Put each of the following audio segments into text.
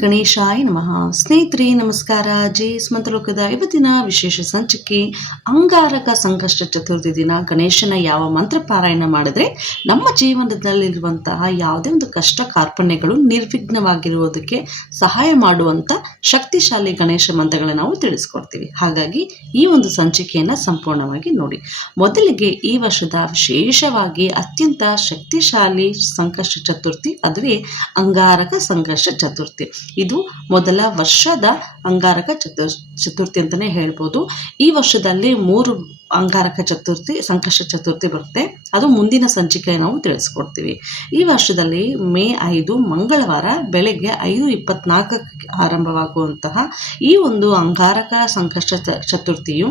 ಗಣೇಶಾಯ ನಮಃ. ಸ್ನೇಹಿತರೆ ನಮಸ್ಕಾರ. ಜೇಸ್ ಮಂತ್ರಲೋಕದ ಇವತ್ತಿನ ವಿಶೇಷ ಸಂಚಿಕೆ ಅಂಗಾರಕ ಸಂಕಷ್ಟ ಚತುರ್ಥಿ ದಿನ ಗಣೇಶನ ಯಾವ ಮಂತ್ರ ಪಾರಾಯಣ ಮಾಡಿದ್ರೆ ನಮ್ಮ ಜೀವನದಲ್ಲಿರುವಂತಹ ಯಾವುದೇ ಒಂದು ಕಷ್ಟ ಕಾರ್ಪಣ್ಯಗಳು ನಿರ್ವಿಘ್ನವಾಗಿರುವುದಕ್ಕೆ ಸಹಾಯ ಮಾಡುವಂಥ ಶಕ್ತಿಶಾಲಿ ಗಣೇಶ ಮಂತ್ರಗಳನ್ನ ನಾವು ತಿಳಿಸ್ಕೊಡ್ತೀವಿ. ಹಾಗಾಗಿ ಈ ಒಂದು ಸಂಚಿಕೆಯನ್ನು ಸಂಪೂರ್ಣವಾಗಿ ನೋಡಿ. ಮೊದಲಿಗೆ ಈ ವರ್ಷದ ವಿಶೇಷವಾಗಿ ಅತ್ಯಂತ ಶಕ್ತಿಶಾಲಿ ಸಂಕಷ್ಟ ಚತುರ್ಥಿ, ಅದುವೇ ಅಂಗಾರಕ ಸಂಕಷ್ಟ ಚತುರ್ಥಿ. ಇದು ಮೊದಲ ವರ್ಷದ ಅಂಗಾರಕ ಚತುರ್ಥಿ ಅಂತಾನೆ ಹೇಳ್ಬೋದು. ಈ ವರ್ಷದಲ್ಲಿ 3 ಅಂಗಾರಕ ಚತುರ್ಥಿ ಸಂಕಷ್ಟ ಚತುರ್ಥಿ ಬರುತ್ತೆ. ಅದು ಮುಂದಿನ ಸಂಚಿಕೆ ನಾವು ತಿಳಿಸ್ಕೊಡ್ತೀವಿ. ಈ ವರ್ಷದಲ್ಲಿ ಮೇ 5 ಮಂಗಳವಾರ ಬೆಳಗ್ಗೆ 5:24 ಆರಂಭವಾಗುವಂತಹ ಈ ಒಂದು ಅಂಗಾರಕ ಸಂಕಷ್ಟ ಚತುರ್ಥಿಯು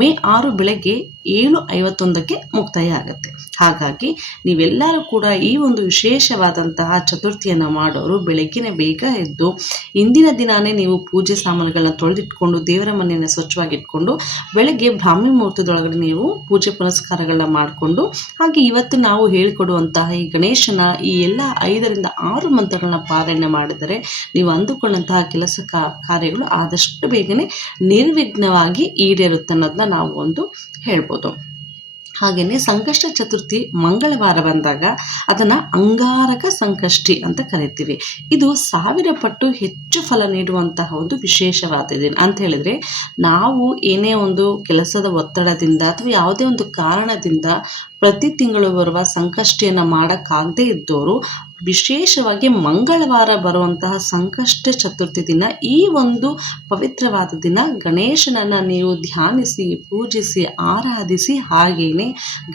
ಮೇ 6 ಬೆಳಗ್ಗೆ 7:51 ಮುಕ್ತಾಯ ಆಗುತ್ತೆ. ಹಾಗಾಗಿ ನೀವೆಲ್ಲರೂ ಕೂಡ ಈ ಒಂದು ವಿಶೇಷವಾದಂತಹ ಚತುರ್ಥಿಯನ್ನು ಮಾಡೋರು ಬೆಳಗ್ಗಿನ ಬೇಗ ಎದ್ದು ಇಂದಿನ ದಿನಾನೇ ನೀವು ಪೂಜೆ ಸಾಮಾನುಗಳನ್ನ ತೊಳೆದಿಟ್ಕೊಂಡು ದೇವರ ಮನೆಯನ್ನು ಸ್ವಚ್ಛವಾಗಿಟ್ಕೊಂಡು ಬೆಳಗ್ಗೆ ಬ್ರಾಹ್ಮಿ ಮುಹೂರ್ತದೊಳಗಡೆ ನೀವು ಪೂಜೆ ಪುನಸ್ಕಾರಗಳನ್ನ ಮಾಡಿಕೊಂಡು, ಹಾಗೆ ಇವತ್ತು ನಾವು ಹೇಳಿಕೊಡುವಂತಹ ಈ ಗಣೇಶನ ಈ ಎಲ್ಲ 5ರಿಂದ 6 ಮಂತ್ರಗಳನ್ನ ಪಾರಾಯಣ ಮಾಡಿದರೆ ನೀವು ಅಂದುಕೊಂಡಂತಹ ಕೆಲಸ ಕಾರ್ಯಗಳು ಆದಷ್ಟು ಬೇಗನೆ ನಿರ್ವಿಘ್ನವಾಗಿ ಈಡೇರುತ್ತೆ ಅನ್ನೋದನ್ನ ನಾವು ಒಂದು ಹೇಳ್ಬೋದು. ಹಾಗೆಯೇ ಸಂಕಷ್ಟ ಚತುರ್ಥಿ ಮಂಗಳವಾರ ಬಂದಾಗ ಅದನ್ನು ಅಂಗಾರಕ ಸಂಕಷ್ಟಿ ಅಂತ ಕರಿತೀವಿ. ಇದು 1000 ಪಟ್ಟು ಹೆಚ್ಚು ಫಲ ನೀಡುವಂತಹ ಒಂದು ವಿಶೇಷವಾದ ದಿನ ಅಂತ ಹೇಳಿದ್ರೆ, ನಾವು ಏನೇ ಒಂದು ಕೆಲಸದ ಒತ್ತಡದಿಂದ ಅಥವಾ ಯಾವುದೇ ಒಂದು ಕಾರಣದಿಂದ ಪ್ರತಿ ತಿಂಗಳು ಬರುವ ಸಂಕಷ್ಟಿಯನ್ನು ಮಾಡೋಕ್ಕಾಗದೇ ಇದ್ದವರು ವಿಶೇಷವಾಗಿ ಮಂಗಳವಾರ ಬರುವಂತಹ ಸಂಕಷ್ಟ ಚತುರ್ಥಿ ದಿನ, ಈ ಒಂದು ಪವಿತ್ರವಾದ ದಿನ ಗಣೇಶನನ್ನು ನೀವು ಧ್ಯಾನಿಸಿ ಪೂಜಿಸಿ ಆರಾಧಿಸಿ ಹಾಗೆಯೇ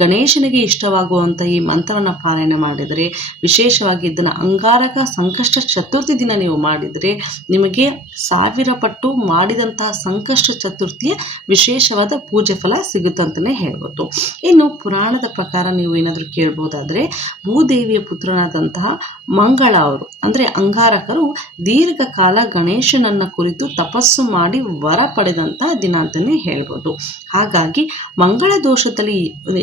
ಗಣೇಶನಿಗೆ ಇಷ್ಟವಾಗುವಂಥ ಈ ಮಂತ್ರವನ್ನು ಪಾರಾಯಣ ಮಾಡಿದರೆ, ವಿಶೇಷವಾಗಿ ಇದನ್ನು ಅಂಗಾರಕ ಸಂಕಷ್ಟ ಚತುರ್ಥಿ ದಿನ ನೀವು ಮಾಡಿದರೆ ನಿಮಗೆ 1000 ಪಟ್ಟು ಮಾಡಿದಂತಹ ಸಂಕಷ್ಟ ಚತುರ್ಥಿಯ ವಿಶೇಷವಾದ ಪೂಜೆ ಫಲ ಸಿಗುತ್ತಂತಲೇ ಹೇಳ್ಬೋದು. ಇನ್ನು ಪುರಾಣದ ಪ್ರಕಾರ ನೀವು ಏನಾದರೂ ಕೇಳ್ಬೋದಾದರೆ, ಭೂದೇವಿಯ ಪುತ್ರನಾದಂತಹ ಮಂಗಳ ಅವರು ಅಂದರೆ ಅಂಗಾರಕರು ದೀರ್ಘಕಾಲ ಗಣೇಶನನ್ನ ಕುರಿತು ತಪಸ್ಸು ಮಾಡಿ ವರ ಪಡೆದಂತಹ ದಿನ ಅಂತಲೇ ಹೇಳ್ಬೋದು. ಹಾಗಾಗಿ ಮಂಗಳ ದೋಷದಲ್ಲಿ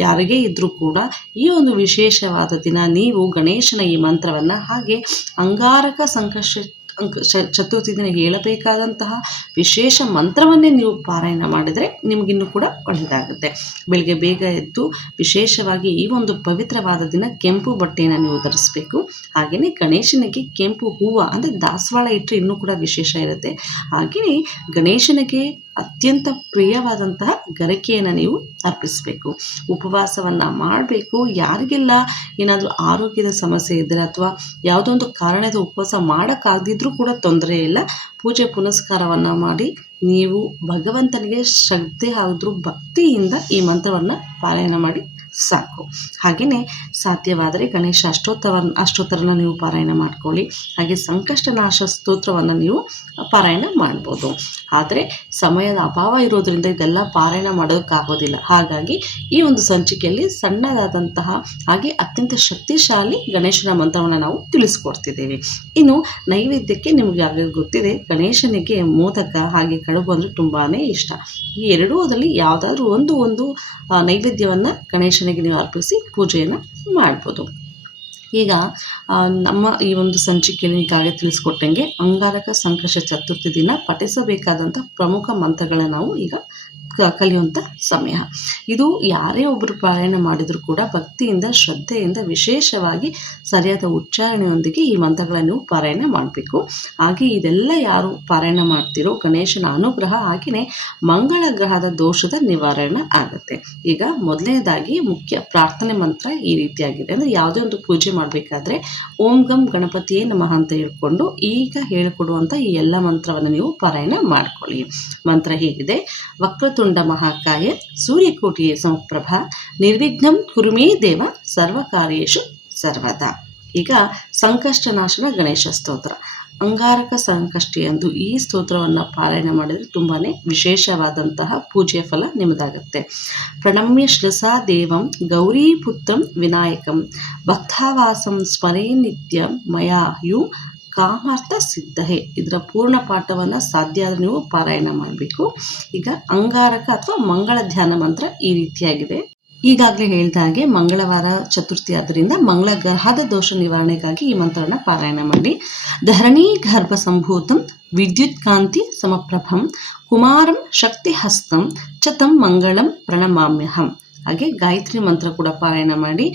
ಯಾರಿಗೇ ಇದ್ರೂ ಕೂಡ ಈ ಒಂದು ವಿಶೇಷವಾದ ದಿನ ನೀವು ಗಣೇಶನ ಈ ಮಂತ್ರವನ್ನು ಹಾಗೆ ಅಂಗಾರಕ ಸಂಕಷ್ಟ ಚತುರ್ಥಿ ದಿನ ಹೇಳಬೇಕಾದಂತಹ ವಿಶೇಷ ಮಂತ್ರವನ್ನೇ ನೀವು ಪಾರಾಯಣ ಮಾಡಿದರೆ ನಿಮಗಿನ್ನೂ ಕೂಡ ಒಳ್ಳೆಯದಾಗುತ್ತೆ. ಬೆಳಗ್ಗೆ ಬೇಗ ಎದ್ದು ವಿಶೇಷವಾಗಿ ಈ ಒಂದು ಪವಿತ್ರವಾದ ದಿನ ಕೆಂಪು ಬಟ್ಟೆಯನ್ನು ನೀವು ಧರಿಸಬೇಕು. ಹಾಗೆಯೇ ಗಣೇಶನಿಗೆ ಕೆಂಪು ಹೂವು ಅಂದರೆ ದಾಸವಾಳ ಇಟ್ಟರೆ ಇನ್ನೂ ಕೂಡ ವಿಶೇಷ ಇರುತ್ತೆ. ಹಾಗೆಯೇ ಗಣೇಶನಿಗೆ ಅತ್ಯಂತ ಪ್ರಿಯವಾದಂತಹ ಗರಿಕೆಯನ್ನು ನೀವು ಅರ್ಪಿಸಬೇಕು. ಉಪವಾಸವನ್ನು ಮಾಡಬೇಕು. ಯಾರಿಗೆಲ್ಲ ಏನಾದರೂ ಆರೋಗ್ಯದ ಸಮಸ್ಯೆ ಇದ್ದರೆ ಅಥವಾ ಯಾವುದೋ ಒಂದು ಕಾರಣದ ಉಪವಾಸ ಮಾಡೋಕ್ಕಾಗದಿದ್ರೂ ಕೂಡ ತೊಂದರೆ ಇಲ್ಲ. ಪೂಜೆ ಪುನಸ್ಕಾರವನ್ನು ಮಾಡಿ ನೀವು ಭಗವಂತನಿಗೆ ಶ್ರದ್ಧೆ ಹಾಗೂ ಭಕ್ತಿಯಿಂದ ಈ ಮಂತ್ರವನ್ನು ಪಾರಾಯಣ ಮಾಡಿ ಸಾಕು. ಹಾಗೆಯೇ ಸಾಧ್ಯವಾದರೆ ಗಣೇಶ ಅಷ್ಟೋತ್ತರನ ನೀವು ಪಾರಾಯಣ ಮಾಡ್ಕೊಳ್ಳಿ. ಹಾಗೆ ಸಂಕಷ್ಟನಾಶ ಸ್ತೋತ್ರವನ್ನು ನೀವು ಪಾರಾಯಣ ಮಾಡ್ಬೋದು. ಆದರೆ ಸಮಯದ ಅಭಾವ ಇರೋದರಿಂದ ಇದೆಲ್ಲ ಪಾರಾಯಣ ಮಾಡೋದಕ್ಕಾಗೋದಿಲ್ಲ. ಹಾಗಾಗಿ ಈ ಒಂದು ಸಂಚಿಕೆಯಲ್ಲಿ ಸಣ್ಣದಾದಂತಹ ಹಾಗೆ ಅತ್ಯಂತ ಶಕ್ತಿಶಾಲಿ ಗಣೇಶನ ಮಂತ್ರವನ್ನು ನಾವು ತಿಳಿಸ್ಕೊಡ್ತಿದ್ದೇವೆ. ಇನ್ನು ನೈವೇದ್ಯಕ್ಕೆ ನಿಮಗೆ ಆಗ ಗೊತ್ತಿದೆ, ಗಣೇಶನಿಗೆ ಮೋದಕ ಹಾಗೆ ಕಡುಬು ಅಂದರೆ ತುಂಬಾ ಇಷ್ಟ. ಈ ಎರಡೂದಲ್ಲಿ ಯಾವುದಾದ್ರೂ ಒಂದು ನೈವೇದ್ಯವನ್ನು ಗಣೇಶನಿಗೆ ನೀವು ಅರ್ಪಿಸಿ ಪೂಜೆಯನ್ನು ಮಾಡ್ಬೋದು. ಈಗ ನಮ್ಮ ಈ ಒಂದು ಸಂಚಿಕೆಯಲ್ಲಿ ಈಗಾಗಲೇ ತಿಳಿಸ್ಕೊಟ್ಟಂಗೆ ಅಂಗಾರಕ ಸಂಕಷ್ಟ ಚತುರ್ಥಿ ದಿನ ಪಠಿಸಬೇಕಾದಂಥ ಪ್ರಮುಖ ಮಂತ್ರಗಳನ್ನು ನಾವು ಈಗ ಕಲಿಯುವಂಥ ಸಮಯ. ಇದು ಯಾರೇ ಒಬ್ಬರು ಪಾರಾಯಣ ಮಾಡಿದರೂ ಕೂಡ ಭಕ್ತಿಯಿಂದ ಶ್ರದ್ಧೆಯಿಂದ ವಿಶೇಷವಾಗಿ ಸರಿಯಾದ ಉಚ್ಚಾರಣೆಯೊಂದಿಗೆ ಈ ಮಂತ್ರಗಳನ್ನು ನೀವು ಪಾರಾಯಣ ಮಾಡಬೇಕು. ಹಾಗೆ ಇದೆಲ್ಲ ಯಾರು ಪಾರಾಯಣ ಮಾಡ್ತಿರೋ ಗಣೇಶನ ಅನುಗ್ರಹ ಹಾಗೆಯೇ ಮಂಗಳ ಗ್ರಹದ ದೋಷದ ನಿವಾರಣೆ ಆಗುತ್ತೆ. ಈಗ ಮೊದಲನೇದಾಗಿ ಮುಖ್ಯ ಪ್ರಾರ್ಥನೆ ಮಂತ್ರ ಈ ರೀತಿಯಾಗಿದೆ. ಅಂದರೆ ಯಾವುದೇ ಒಂದು ಪೂಜೆ ಮಾಡಬೇಕಾದ್ರೆ ಓಂ ಗಂ ಗಣಪತಿಯೇ ನಮಃ ಅಂತ ಹೇಳ್ಕೊಂಡು ಈಗ ಹೇಳಿಕೊಡುವಂಥ ಈ ಎಲ್ಲ ಮಂತ್ರವನ್ನು ನೀವು ಪಾರಾಯಣ ಮಾಡ್ಕೊಳ್ಳಿ. ಮಂತ್ರ ಹೀಗಿದೆ: ವಕ್ರತುಂಡ ಮಹಾಕಾಯ ಸೂರ್ಯಕೋಟಿಯೇ ಸಮಪ್ರಭಾ ನಿರ್ವಿಘ್ನಂ ಕುರುಮೇ ದೇವ ಸರ್ವಕಾರ್ಯೇಷು ಸರ್ವದಾ. ಈಗ ಸಂಕಷ್ಟನಾಶನ ಗಣೇಶ ಸ್ತೋತ್ರ ಅಂಗಾರಕ ಸಂಕಷ್ಟಿಯಂದು ಈ ಸ್ತೋತ್ರವನ್ನು ಪಾರಾಯಣ ಮಾಡಿದರೆ ತುಂಬಾ ವಿಶೇಷವಾದಂತಹ ಪೂಜೆಯ ಫಲ ನಿಮ್ಮದಾಗುತ್ತೆ. ಪ್ರಣಮ್ಯ ಶಿರಸಾ ದೇವಂ ಗೌರೀಪುತ್ರಂ ವಿನಾಯಕಂ ಭಕ್ತಾವಾಸಂ ಸ್ಮರೇ ನಿತ್ಯ ಮಯಾಯು ಕಾಮಾರ್ಥ ಸಿದ್ಧಹೇ. ಇದರ ಪೂರ್ಣ ಪಾಠವನ್ನು ಸಾಧ್ಯ ಆದರೆ ನೀವು ಪಾರಾಯಣ ಮಾಡಬೇಕು. ಈಗ ಅಂಗಾರಕ ಅಥವಾ ಮಂಗಳ ಧ್ಯಾನ ಮಂತ್ರ ಈ ರೀತಿಯಾಗಿದೆ: ಈಗಾಗಲೇ ಹೇಳಿದ ಹಾಗೆ ಮಂಗಳವಾರ ಚತುರ್ಥಿ ಆದ್ದರಿಂದ ಮಂಗಳ ಗ್ರಹದ ದೋಷ ನಿವಾರಣೆಗಾಗಿ ಈ ಮಂತ್ರವನ್ನು ಪಾರಾಯಣ ಮಾಡಿ. ಧರಣಿ ಗರ್ಭ ಸಂಭೂತಂ ವಿದ್ಯುತ್ ಕಾಂತಿ ಸಮಪ್ರಭಂ ಕುಮಾರಂ ಶಕ್ತಿ ಹಸ್ತಂ ಚತಂ ಮಂಗಳಂ ಪ್ರಣಮಾಮ್ಯಹಂ. ಹಾಗೆ ಗಾಯತ್ರಿ ಮಂತ್ರ ಕೂಡ ಪಾರಾಯಣ ಮಾಡಿ.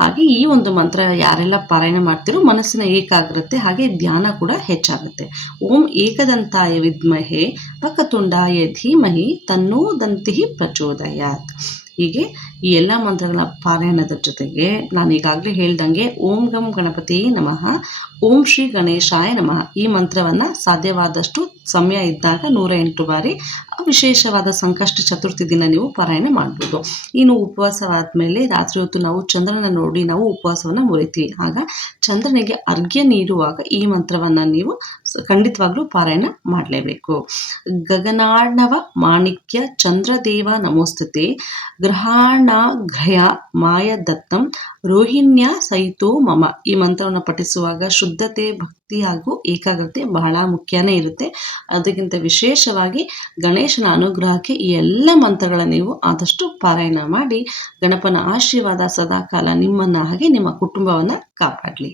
ಹಾಗೆ ಈ ಒಂದು ಮಂತ್ರ ಯಾರೆಲ್ಲ ಪಾರಾಯಣ ಮಾಡ್ತಿರೋ ಮನಸ್ಸಿನ ಏಕಾಗ್ರತೆ ಹಾಗೆ ಧ್ಯಾನ ಕೂಡ ಹೆಚ್ಚಾಗುತ್ತೆ. ಓಂ ಏಕದಂತಾಯ ವಿದ್ಮಹೆ ವಕ್ರತುಂಡಾಯ ಧೀಮಹಿ ತನ್ನೋ ದಂತಿ ಪ್ರಚೋದಯಾತ್. ಹೀಗೆ ಈ ಎಲ್ಲ ಮಂತ್ರಗಳ ಪಾರಾಯಣದ ಜೊತೆಗೆ ನಾನು ಈಗಾಗಲೇ ಹೇಳ್ದಂಗೆ ಓಂ ಗಂ ಗಣಪತಿ ನಮಃ, ಓಂ ಶ್ರೀ ಗಣೇಶಾಯ ನಮಃ ಈ ಮಂತ್ರವನ್ನು ಸಾಧ್ಯವಾದಷ್ಟು ಸಮಯ ಇದ್ದಾಗ 108 ಬಾರಿ ವಿಶೇಷವಾದ ಸಂಕಷ್ಟ ಚತುರ್ಥಿ ದಿನ ನೀವು ಪಾರಾಯಣ ಮಾಡ್ಬೋದು. ಇನ್ನು ಉಪವಾಸವಾದ ರಾತ್ರಿ ಹೊತ್ತು ನಾವು ಚಂದ್ರನ ನೋಡಿ ನಾವು ಉಪವಾಸವನ್ನು ಮುರಿತೀವಿ. ಆಗ ಚಂದ್ರನಿಗೆ ಅರ್ಘ್ಯ ನೀಡುವಾಗ ಈ ಮಂತ್ರವನ್ನು ನೀವು ಖಂಡಿತವಾಗ್ಲೂ ಪಾರಾಯಣ ಮಾಡಲೇಬೇಕು. ಗಗನಾರ್ಣವ ಮಾಣಿಕ್ಯ ಚಂದ್ರದೇವ ನಮೋಸ್ತುತೆ ಗ್ರಹಾಣಾಘ್ರಯ ಮಾಯ ದತ್ತಂ ರೋಹಿಣ್ಯ ಸಹಿತೋ ಮಮ. ಈ ಮಂತ್ರವನ್ನು ಪಠಿಸುವಾಗ ಶುದ್ಧತೆ, ಭಕ್ತಿ ಹಾಗೂ ಏಕಾಗ್ರತೆ ಬಹಳ ಮುಖ್ಯನೇ ಇರುತ್ತೆ. ಅದಕ್ಕಿಂತ ವಿಶೇಷವಾಗಿ ಗಣೇಶನ ಅನುಗ್ರಹಕ್ಕೆ ಈ ಎಲ್ಲ ಮಂತ್ರಗಳ ನೀವು ಆದಷ್ಟು ಪಾರಾಯಣ ಮಾಡಿ. ಗಣಪನ ಆಶೀರ್ವಾದ ಸದಾಕಾಲ ನಿಮ್ಮನ್ನ ಹಾಗೆ ನಿಮ್ಮ ಕುಟುಂಬವನ್ನು ಕಾಪಾಡಲಿ.